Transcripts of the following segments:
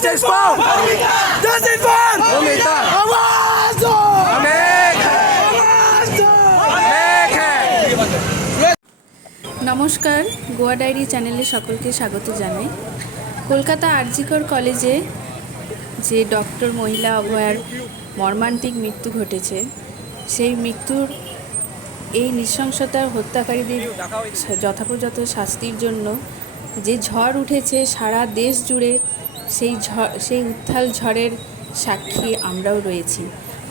Justice for Momita! Justice for Momita! आवाज दो! নমস্কার, গোয়া ডায়েরি চ্যানেলে সকলকে স্বাগত জানাই। কলকাতা আরজিকর কলেজে যে ডক্টর মহিলা অভয়ার মর্মান্তিক মৃত্যু ঘটেছে, সেই মৃত্যুর এই নৃশংসতার হত্যাকারীদের যথাযথ শাস্তির জন্য যে ঝড় উঠেছে সারা দেশ জুড়ে, সেই উত্থাল ঝড়ের সাক্ষী আমরাও রয়েছি।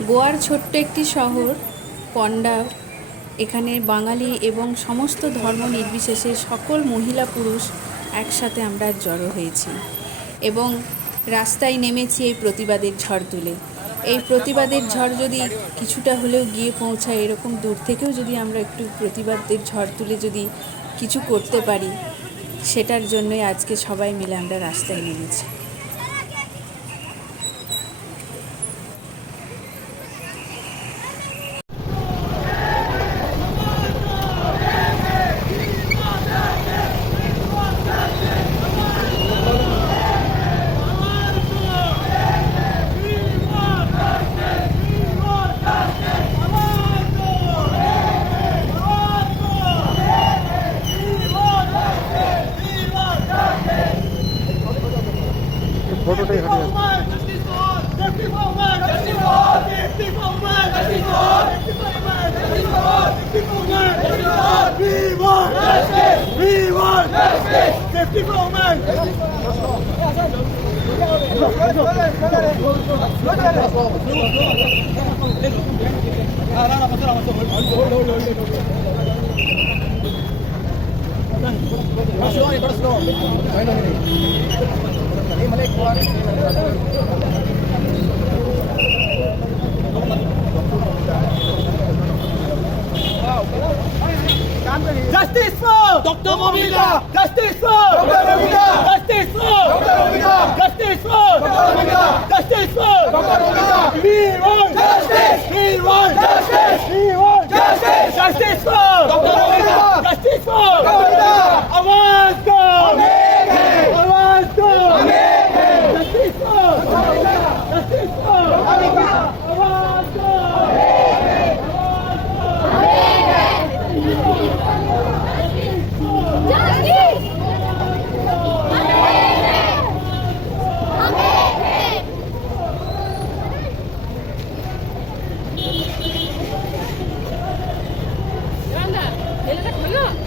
গোয়ার ছোট্ট একটি শহর পন্ডা, এখানে বাঙালি এবং সমস্ত ধর্ম নির্বিশেষে সকল মহিলা পুরুষ একসাথে আমরা জড়ো হয়েছি এবং রাস্তায় নেমেছি এই প্রতিবাদের ঝড় তুলে। এই প্রতিবাদের ঝড় যদি কিছুটা হলেও গিয়ে পৌঁছায়, এরকম দূর থেকেও যদি আমরা একটু প্রতিবাদের ঝড় তুলে যদি কিছু করতে পারি, সেটার জন্যই আজকে সবাই মিলে আমরা রাস্তায় নেমেছি। ফটোটাই হারিয়ে Justice for Dr. Momita! Justice for Dr. Momita! Justice for Dr. Momita! Justice for Dr. Momita! Justice for Dr. Momita! We want justice! We want justice! We want justice! Justice for Dr. Momita! Justice for Dr. Momita! आवाज दो! आवाज दो! Justice for Dr. Momita! Justice for Dr. Momita! आवाज दो!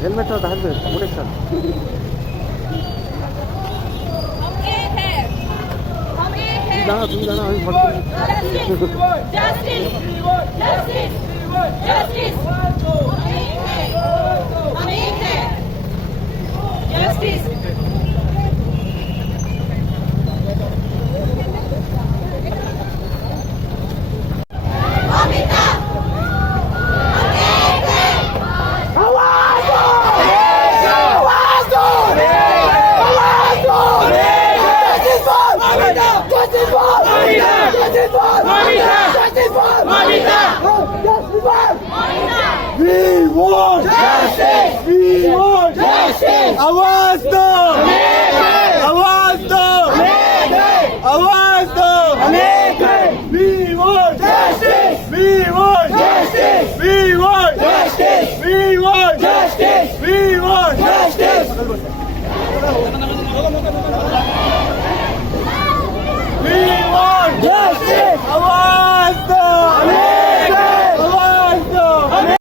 হেলমেটটা থাকবে protection. জানা তুমি জানা আমি photo We want justice! We want justice! आवाज दो!